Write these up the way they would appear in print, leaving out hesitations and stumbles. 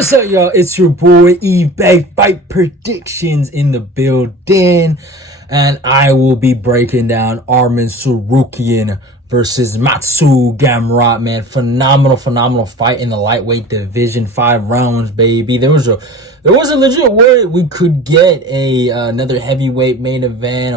What's up, y'all? It's your boy eBay Fight Predictions in the building, and I will be breaking down Arman Tsarukyan versus Mateusz Gamrot. Man, phenomenal fight in the lightweight division. 5 rounds, baby. There was a legit worry we could get another heavyweight main event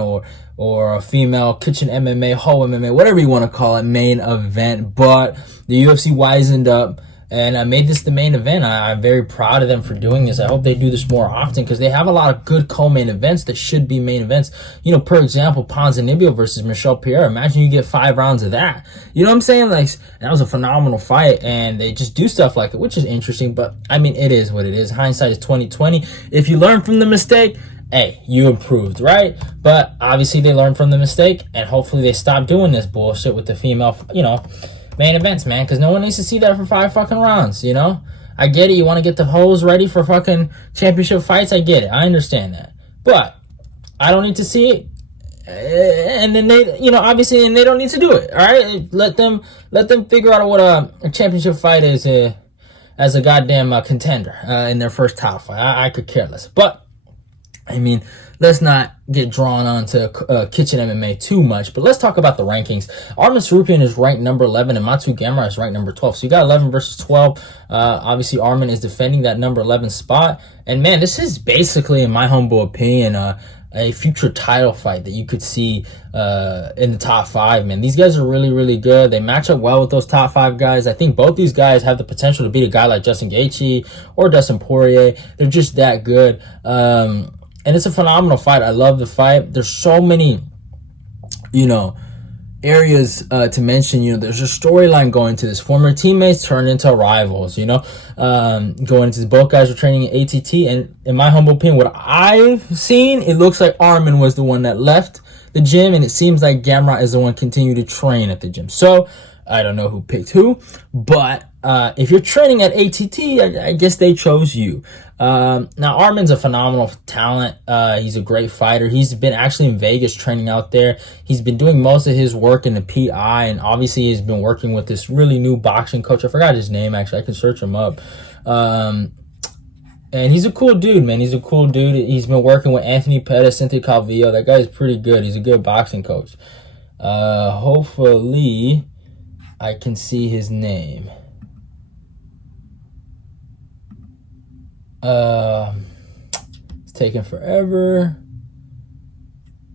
or a female kitchen MMA, whole MMA, whatever you want to call it, main event. But the UFC wisened up and I made this the main event. I'm very proud of them for doing this. I hope they do this more often because they have a lot of good co-main events that should be main events. You know, for example, Ponzinibbio versus Michelle Pierre. Imagine you get 5 rounds of that. You know what I'm saying? Like, that was a phenomenal fight, and they just do stuff like it, which is interesting. But I mean, it is what it is. Hindsight is 20/20. If you learn from the mistake, hey, you improved, right? But obviously they learned from the mistake, and hopefully they stop doing this bullshit with the female, main events, man, because no one needs to see that for 5 fucking rounds, you know? I get it. You want to get the hoes ready for fucking championship fights. I get it. I understand that. But I don't need to see it. And then they, obviously, and they don't need to do it, all right? Let them figure out what a championship fight is as a goddamn contender in their first title fight. I could care less. But I mean, let's not get drawn onto kitchen MMA too much, but let's talk about the rankings. Arman Tsarukyan is ranked number 11 and Mateusz Gamrot is ranked number 12. So you got 11 versus 12. Obviously, Arman is defending that number 11 spot. And man, this is basically, in my humble opinion, a future title fight that you could see in the top 5, man. These guys are really good. They match up well with those top 5 guys. I think both these guys have the potential to beat a guy like Justin Gaethje or Dustin Poirier. They're just that good. And it's a phenomenal fight. I love the fight. There's so many, areas to mention. There's a storyline going to this. Former teammates turned into rivals, going into this. Both guys are training in ATT. And in my humble opinion, what I've seen, it looks like Arman was the one that left the gym. And it seems like Gamrot is the one continuing to train at the gym. So I don't know who picked who. But if you're training at ATT, I guess they chose you. Now, Arman's a phenomenal talent. He's a great fighter. He's been actually in Vegas training out there. He's been doing most of his work in the PI, and obviously he's been working with this really new boxing coach. I forgot his name, actually. I can search him up. And he's a cool dude, man. He's a cool dude. He's been working with Anthony Pettis, Cynthia Calvillo. That guy's pretty good. He's a good boxing coach. Hopefully I can see his name. It's taking forever.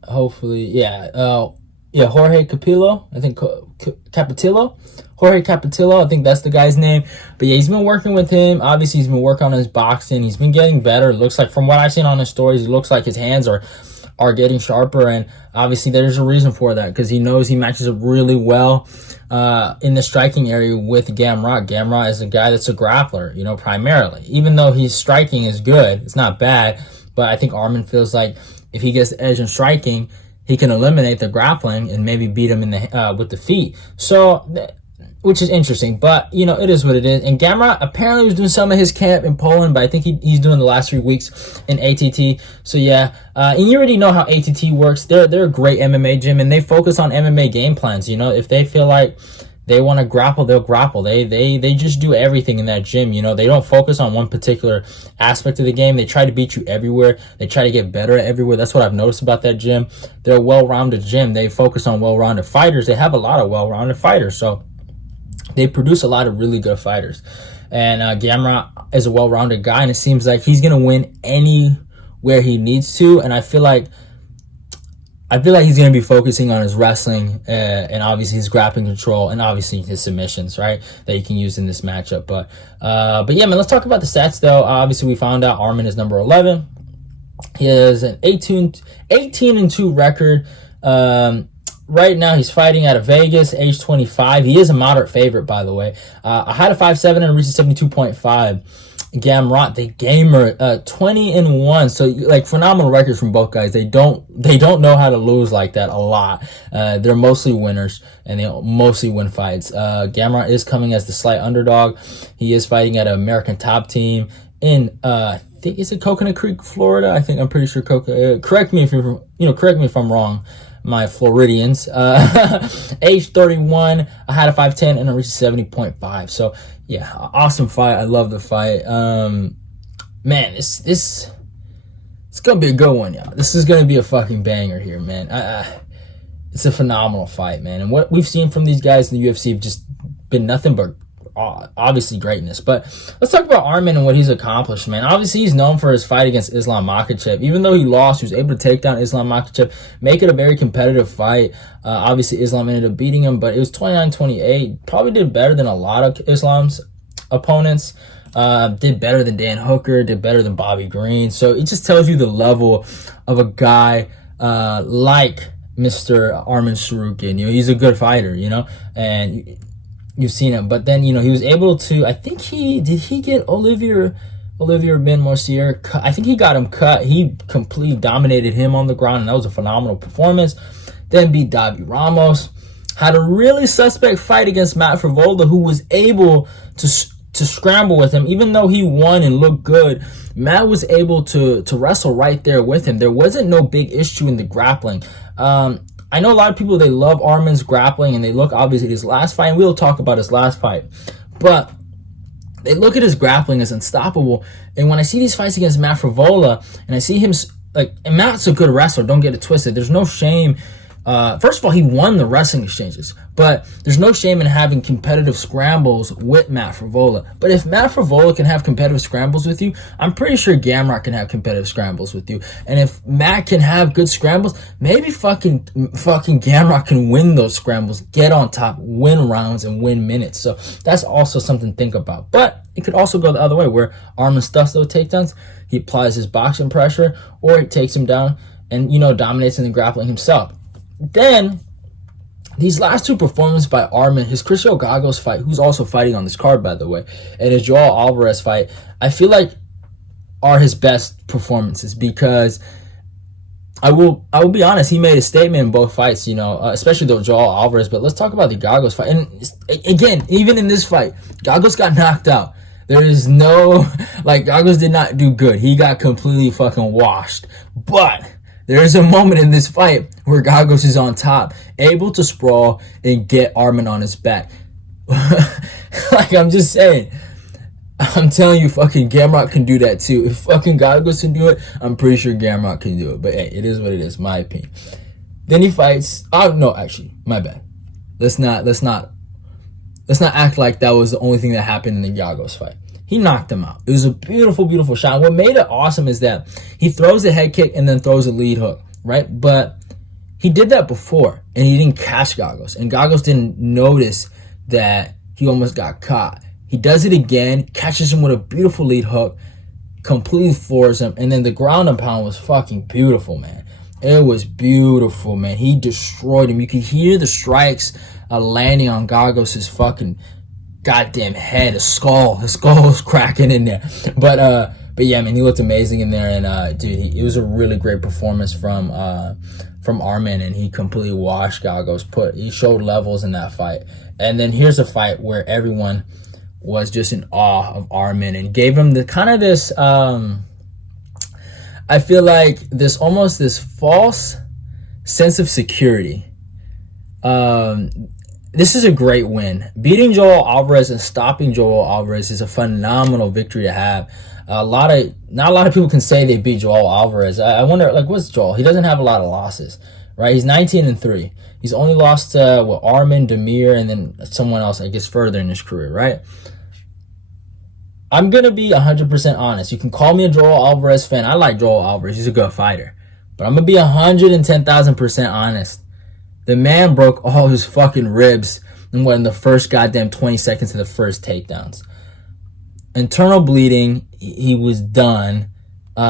Hopefully, Jorge Capillo. I think Capitillo. Jorge Capitillo. I think that's the guy's name. But yeah, he's been working with him. Obviously, he's been working on his boxing. He's been getting better. It looks like, from what I've seen on his stories, it looks like his hands are getting sharper, and obviously there's a reason for that because he knows he matches up really well in the striking area with Gamrot. Gamrot is a guy that's a grappler, primarily. Even though his striking is good, it's not bad, but I think Arman feels like if he gets the edge in striking, he can eliminate the grappling and maybe beat him in the with the feet. So, which is interesting, but it is what it is. And Gamrot apparently was doing some of his camp in Poland, but I think he's doing the last 3 weeks in ATT. So yeah, and you already know how ATT works. They're a great MMA gym, and they focus on MMA game plans. If they feel like they want to grapple, they'll grapple. They just do everything in that gym. They don't focus on one particular aspect of the game. They try to beat you everywhere. They try to get better at everywhere. That's what I've noticed about that gym. They're a well-rounded gym. They focus on well-rounded fighters. They have a lot of well-rounded fighters. So they produce a lot of really good fighters. And Gamrot is a well-rounded guy, and it seems like he's going to win anywhere he needs to. And I feel like he's going to be focusing on his wrestling and obviously his grappling control and obviously his submissions, right, that he can use in this matchup. But yeah, man, let's talk about the stats, though. Obviously, we found out Arman is number 11. He has an 18-2 record. Right now, he's fighting out of Vegas, age 25. He is a moderate favorite, by the way. I had a 5'7" and reached 72.5. Gamrot, the gamer, 20-1. So, like, phenomenal records from both guys. They don't know how to lose like that a lot. They're mostly winners, and they mostly win fights. Gamrot is coming as the slight underdog. He is fighting at an American Top Team in, I think, is it Coconut Creek, Florida? I'm pretty sure correct me if I'm wrong. my Floridians. Age 31, I had a 5'10", and I reached 70.5. So yeah, awesome fight. I love the fight. Man, it's gonna be a good one, y'all. This is gonna be a fucking banger here, man. It's a phenomenal fight, man. And what we've seen from these guys in the UFC have just been nothing but obviously greatness. But let's talk about Arman and what he's accomplished, man. Obviously, he's known for his fight against Islam Makhachev. Even though he lost, he was able to take down Islam Makhachev, make it a very competitive fight. Obviously, Islam ended up beating him, but it was 29-28. Probably did better than a lot of Islam's opponents. Did better than Dan Hooker, did better than Bobby Green. So it just tells you the level of a guy like Mr. Arman Tsarukyan. You know, he's a good fighter, you know, and you've seen him. But then, you know, he was able to, I think he get Olivier Ben Morsier? I think he got him cut. He completely dominated him on the ground, and that was a phenomenal performance. Then beat Davi Ramos. Had a really suspect fight against Matt Frivola, who was able to scramble with him. Even though he won and looked good, Matt was able to wrestle right there with him. There wasn't no big issue in the grappling. I know a lot of people, they love Arman's grappling, and they look obviously at his last fight, and we'll talk about his last fight, but they look at his grappling as unstoppable. And when I see these fights against Matt Frivola, and I see him, like, and Matt's a good wrestler, don't get it twisted. There's no shame. First of all, he won the wrestling exchanges, but there's no shame in having competitive scrambles with Matt Frivola. But if Matt Frivola can have competitive scrambles with you, I'm pretty sure Gamrot can have competitive scrambles with you. And if Matt can have good scrambles, maybe fucking Gamrot can win those scrambles, get on top, win rounds, and win minutes. So that's also something to think about. But it could also go the other way, where Arman stuffs those takedowns, he applies his boxing pressure, or he takes him down and, you know, dominates in the grappling himself. Then, these last two performances by Arman, his Cristiano Gagos fight, who's also fighting on this card, by the way, and his Joel Alvarez fight, I feel like are his best performances, because I will be honest, he made a statement in both fights, you know, especially the Joel Alvarez. But let's talk about the Gagos fight. And again, even in this fight, Gagos got knocked out. There is no, like, Gagos did not do good. He got completely fucking washed. But there is a moment in this fight where Gagos is on top, able to sprawl and get Arman on his back. Like, I'm just saying, I'm telling you, fucking Gamrot can do that too. If fucking Gagos can do it, I'm pretty sure Gamrot can do it. But hey, it is what it is, my opinion. Then he fights. Oh no, actually, my bad. Let's not act like that was the only thing that happened in the Gagos fight. He knocked him out. It was a beautiful, beautiful shot. And what made it awesome is that he throws a head kick and then throws a lead hook, right? But he did that before, and he didn't catch Gagos. And Gagos didn't notice that he almost got caught. He does it again, catches him with a beautiful lead hook, completely floors him, and then the ground and pound was fucking beautiful, man. It was beautiful, man. He destroyed him. You could hear the strikes landing on Gagos' fucking goddamn head. His skull was cracking in there. But yeah, man, he looked amazing in there. And dude, it was a really great performance from Arman, and he completely washed Gagos. He showed levels in that fight. And then here's a fight where everyone was just in awe of Arman and gave him the kind of this I feel like this false sense of security. This is a great win. Beating Joel Alvarez and stopping Joel Alvarez is a phenomenal victory to have. Not a lot of people can say they beat Joel Alvarez. I wonder, like, what's Joel? He doesn't have a lot of losses, right? He's 19-3. He's only lost to Arman, Demir, and then someone else, I guess, further in his career, right? I'm gonna be 100% honest. You can call me a Joel Alvarez fan. I like Joel Alvarez. He's a good fighter, but I'm gonna be 110,000% honest. The man broke all his fucking ribs in the first goddamn 20 seconds of the first takedowns. Internal bleeding, he was done.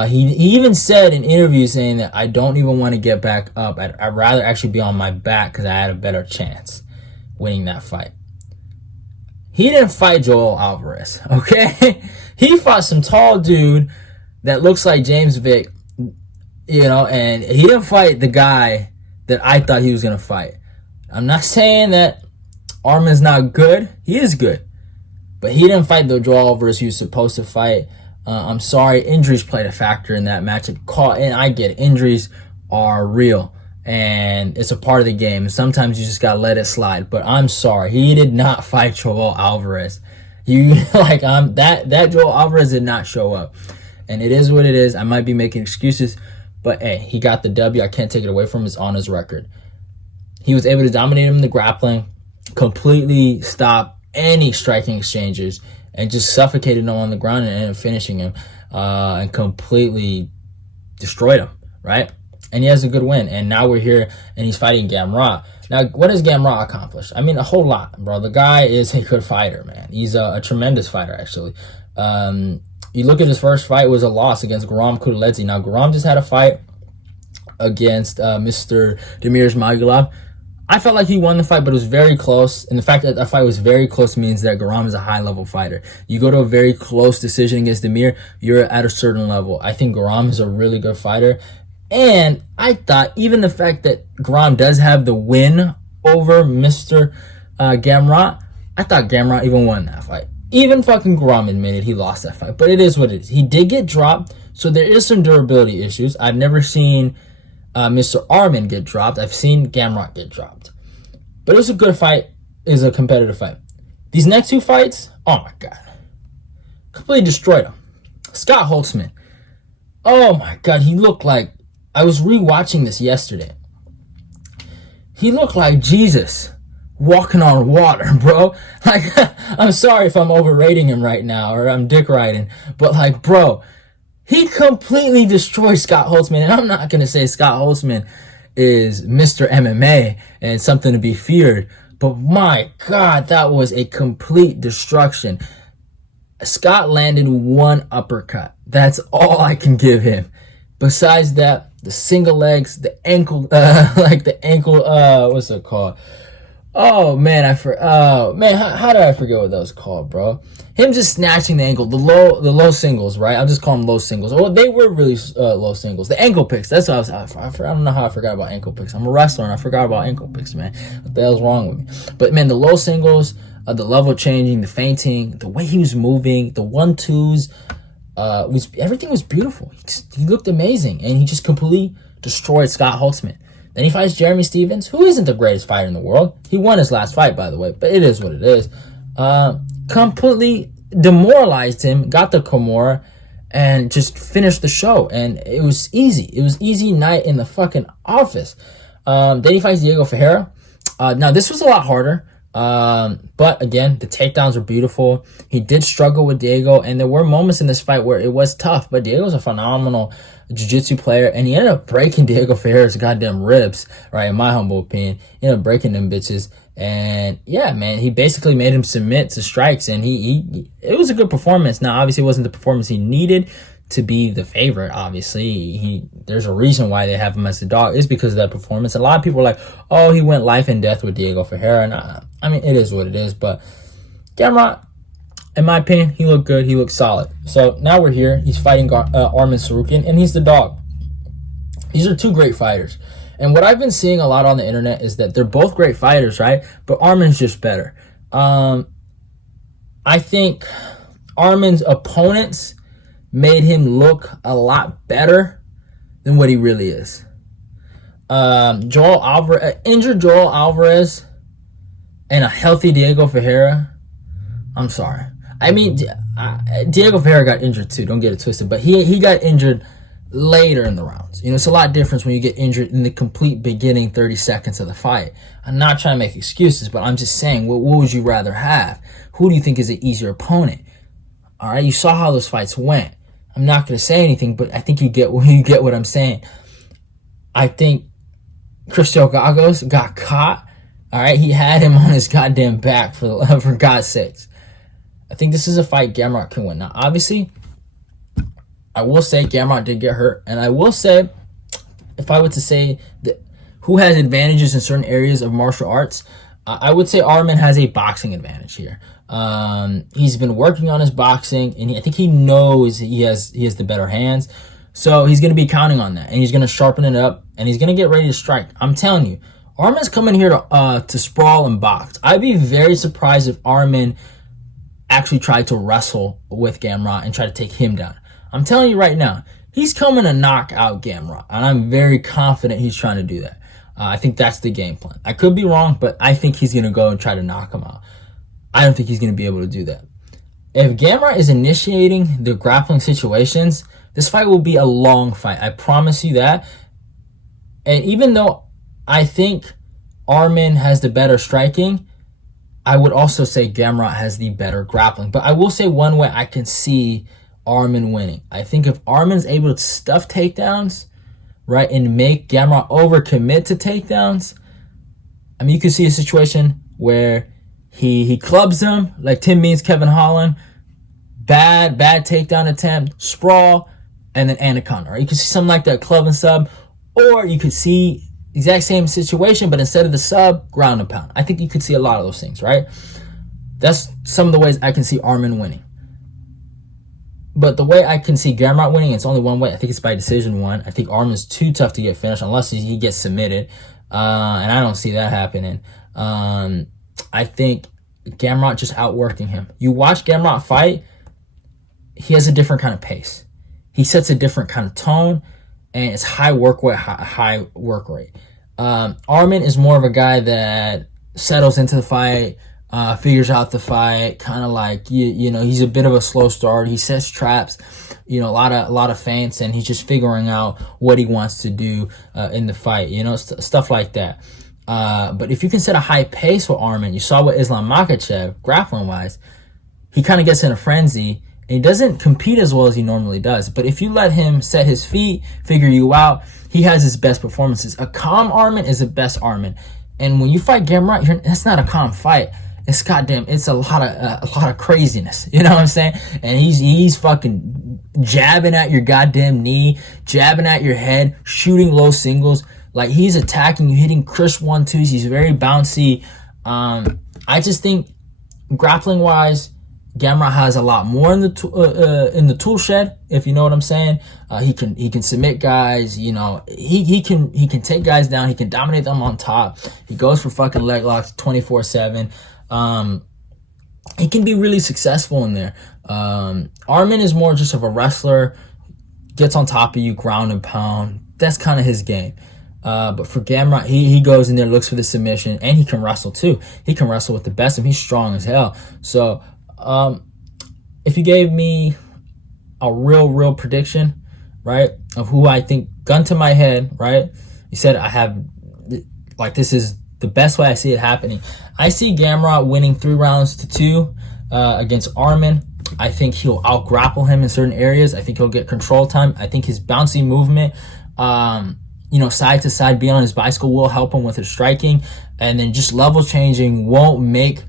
He even said in interviews saying that I don't even want to get back up. I'd rather actually be on my back because I had a better chance winning that fight. He didn't fight Joel Alvarez, okay? He fought some tall dude that looks like James Vick, you know, and he didn't fight the guy that I thought he was going to fight. I'm not saying that Arman's not good. He is good. But he didn't fight the Joel Alvarez he was supposed to fight. I'm sorry. Injuries played a factor in that matchup. And I get it. Injuries are real. and it's a part of the game. Sometimes you just gotta let it slide. But I'm sorry, he did not fight Joel Alvarez. That Joel Alvarez did not show up, and it is what it is. I might be making excuses, but hey, he got the W. I can't take it away from him. It's on his record. He was able to dominate him in the grappling, completely stop any striking exchanges, and just suffocated him on the ground and ended up finishing him, and completely destroyed him, right? And he has a good win. And now we're here, and he's fighting Gamrot. Now, what has Gamrot accomplished? I mean, a whole lot, bro. The guy is a good fighter, man. He's a tremendous fighter, actually. You look at his first fight, it was a loss against Guram Kudalezi. Now, Guram just had a fight against Mr. Damir Ismagulov. I felt like he won the fight, but it was very close. And the fact that fight was very close means that Guram is a high-level fighter. You go to a very close decision against Damir, you're at a certain level. I think Guram is a really good fighter. And I thought even the fact that Guram does have the win over Mr. Gamrot, I thought Gamrot even won that fight. Even fucking Guram admitted he lost that fight. But it is what it is. He did get dropped, so there is some durability issues. I've never seen Mr. Arman get dropped. I've seen Gamrot get dropped. But it was a good fight. It was a competitive fight. These next two fights, oh my God. Completely destroyed him. Scott Holtzman. Oh my God, he looked like, I was rewatching this yesterday. He looked like Jesus walking on water, bro. Like, I'm sorry if I'm overrating him right now or I'm dick riding, but like, bro, he completely destroyed Scott Holtzman. And I'm not going to say Scott Holtzman is Mr. MMA and something to be feared, but my God, that was a complete destruction. Scott landed one uppercut. That's all I can give him. Besides that, the single legs, the ankle, what's it called? Oh man, how did I forget what that was called, bro? Him just snatching the ankle, the low singles, right? I'll just call them low singles. Well, they were really low singles. The ankle picks. That's what I don't know how I forgot about ankle picks. I'm a wrestler and I forgot about ankle picks, man. What the hell's wrong with me? But man, the low singles, the level changing, the feinting, the way he was moving, the 1-2s. Everything was beautiful. He looked amazing, and he just completely destroyed Scott Holtzman. Then he fights Jeremy Stephens, who isn't the greatest fighter in the world. He won his last fight, by the way, but it is what it is. Completely demoralized him, got the Kimura, and just finished the show. And it was easy. It was easy night in the fucking office. Then he fights Diego Ferreira. Now, this was a lot harder. But again, the takedowns were beautiful. He did struggle with Diego, and there were moments in this fight where it was tough, but Diego's a phenomenal jiu-jitsu player, and he ended up breaking Diego Ferreira's goddamn ribs, right, in my humble opinion. He ended up breaking them bitches, and yeah, man, he basically made him submit to strikes, and it was a good performance. Now, obviously, it wasn't the performance he needed to be the favorite. Obviously, there's a reason why they have him as the dog. It's because of that performance. A lot of people are like, oh, he went life and death with Diego Ferreira, and I mean, it is what it is, but Gamrot, in my opinion, he looked good. He looked solid. So now we're here. He's fighting Arman Tsarukyan, and he's the dog. These are two great fighters. And what I've been seeing a lot on the internet is that they're both great fighters, right? But Arman's just better. I think Arman's opponents made him look a lot better than what he really is. Injured Joel Alvarez and a healthy Diego Ferreira. I'm sorry. I mean, Diego Ferreira got injured too. Don't get it twisted. But he got injured later in the rounds. You know, it's a lot different when you get injured in the complete beginning 30 seconds of the fight. I'm not trying to make excuses, but I'm just saying, what would you rather have? Who do you think is an easier opponent? All right, you saw how those fights went. I'm not going to say anything, but I think you get what I'm saying. I think Cristiano Gagos got caught. All right, he had him on his goddamn back for God's sakes. I think this is a fight Gamrot can win. Now, obviously, I will say Gamrot did get hurt, and I will say, if I were to say that who has advantages in certain areas of martial arts, I would say Arman has a boxing advantage here. He's been working on his boxing, and I think he knows he has the better hands. So he's going to be counting on that, and he's going to sharpen it up, and he's going to get ready to strike. I'm telling you, Arman's coming here to sprawl and box. I'd be very surprised if Arman actually tried to wrestle with Gamrot and try to take him down. I'm telling you right now, he's coming to knock out Gamrot, and I'm very confident he's trying to do that. I think that's the game plan. I could be wrong, but I think he's going to go and try to knock him out. I don't think he's going to be able to do that. If Gamrot is initiating the grappling situations, this fight will be a long fight. I promise you that. And even though I think Arman has the better striking, I would also say Gamrot has the better grappling. But I will say one way I can see Arman winning. I think if Arman's able to stuff takedowns, right, and make Gamrot overcommit to takedowns, I mean, you can see a situation where he clubs him, like Tim Means, Kevin Holland, bad takedown attempt, sprawl, and then anaconda, right? You can see something like that, club and sub, or you could see exact same situation, but instead of the sub, ground and pound. I think you could see a lot of those things, right? That's some of the ways I can see Arman winning. But the way I can see Gamrot winning, it's only one way. I think it's by decision one. I think Arman's too tough to get finished unless he gets submitted. And I don't see that happening. I think Gamrot just outworking him. You watch Gamrot fight, he has a different kind of pace. He sets a different kind of tone, and it's high work rate, high work rate. Arman is more of a guy that settles into the fight, figures out the fight, kind of like, you know, he's a bit of a slow start. He sets traps, you know, a lot of feints, and he's just figuring out what he wants to do in the fight, you know, stuff like that. But if you can set a high pace with Arman, you saw with Islam Makhachev, grappling-wise, he kind of gets in a frenzy, and he doesn't compete as well as he normally does. But if you let him set his feet, figure you out, he has his best performances. A calm Arman is the best Arman. And when you fight Gamrot, that's not a calm fight. It's it's a lot of craziness. You know what I'm saying? And he's fucking jabbing at your goddamn knee, jabbing at your head, shooting low singles. Like, he's attacking you, hitting crisp 1-2s. He's very bouncy. I just think grappling wise, Gamrot has a lot more in the tool shed, if you know what I'm saying. He can submit guys, you know, he can take guys down, he can dominate them on top. He goes for fucking leg locks 24/7. He can be really successful in there. Arman is more just of a wrestler, gets on top of you, ground and pound. That's kind of his game. But for Gamrot, he goes in there, looks for the submission, and he can wrestle too. He can wrestle with the best of them. He's strong as hell. So if you gave me a real prediction, right, of who I think, gun to my head, right, you said I have, like, this is the best way I see it happening. I see Gamrot winning 3-2 against Arman. I think he'll out-grapple him in certain areas. I think he'll get control time. I think his bouncy movement, you know, side to side, being on his bicycle will help him with his striking. And then just level changing won't make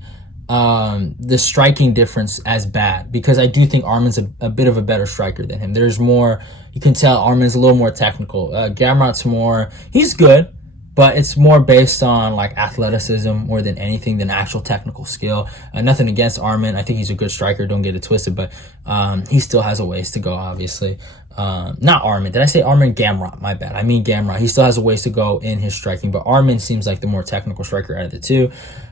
the striking difference as bad, because I do think Arman's a bit of a better striker than him. There's more, you can tell Arman's a little more technical. Gamrot's more, he's good, but it's more based on like athleticism more than anything than actual technical skill. Nothing against Arman. I think he's a good striker. Don't get it twisted, but he still has a ways to go, obviously. Not Arman. Did I say Arman? Gamrot. My bad. I mean Gamrot. He still has a ways to go in his striking, but Arman seems like the more technical striker out of the two.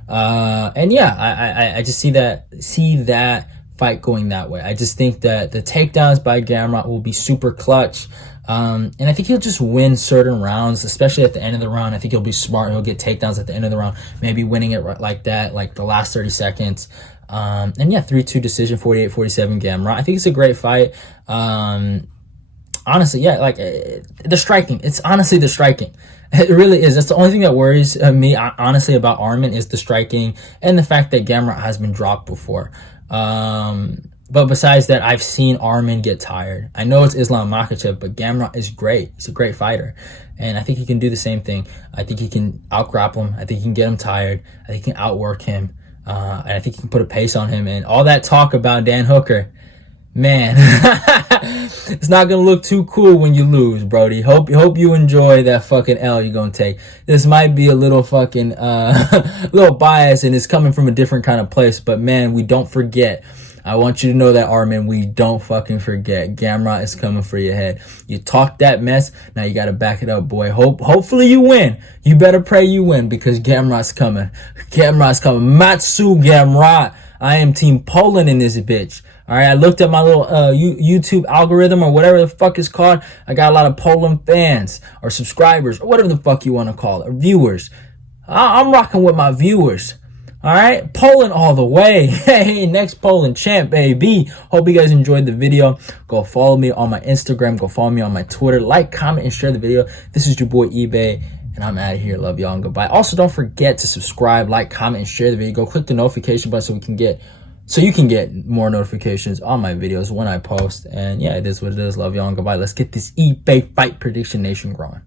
And yeah, I just see that fight going that way. I just think that the takedowns by Gamrot will be super clutch. And I think he'll just win certain rounds, especially at the end of the round. I think he'll be smart. He'll get takedowns at the end of the round, maybe winning it like that, like the last 30 seconds. And yeah, 3-2 decision, 48-47 Gamrot. I think it's a great fight. Honestly, yeah, like the striking. It's honestly the striking. It really is. That's the only thing that worries me, honestly, about Arman is the striking and the fact that Gamrot has been dropped before. But besides that, I've seen Arman get tired. I know it's Islam Makhachev, but Gamrot is great. He's a great fighter. And I think he can do the same thing. I think he can out-grapple him. I think he can get him tired. I think he can outwork him. And I think he can put a pace on him. And all that talk about Dan Hooker, man, it's not going to look too cool when you lose, Brody. Hope you enjoy that fucking L you're going to take. This might be a little fucking, little bias, and it's coming from a different kind of place. But man, we don't forget. I want you to know that, Arman, we don't fucking forget. Gamrot is coming for your head. You talk that mess, now you got to back it up, boy. Hopefully you win. You better pray you win, because Gamrot's coming. Gamrot's coming. Mateusz Gamrot. I am Team Poland in this bitch. All right, I looked at my little YouTube algorithm or whatever the fuck it's called. I got a lot of Poland fans or subscribers or whatever the fuck you want to call it, or viewers. I'm rocking with my viewers. All right, Poland all the way. Hey, next Poland champ, baby. Hope you guys enjoyed the video. Go follow me on my Instagram. Go follow me on my Twitter. Like, comment, and share the video. This is your boy eBay, and I'm out of here. Love y'all and goodbye. Also, don't forget to subscribe, like, comment, and share the video. Go click the notification button so you can get more notifications on my videos when I post. And yeah, it is what it is. Love y'all and goodbye. Let's get this eBay Fight Prediction Nation growing.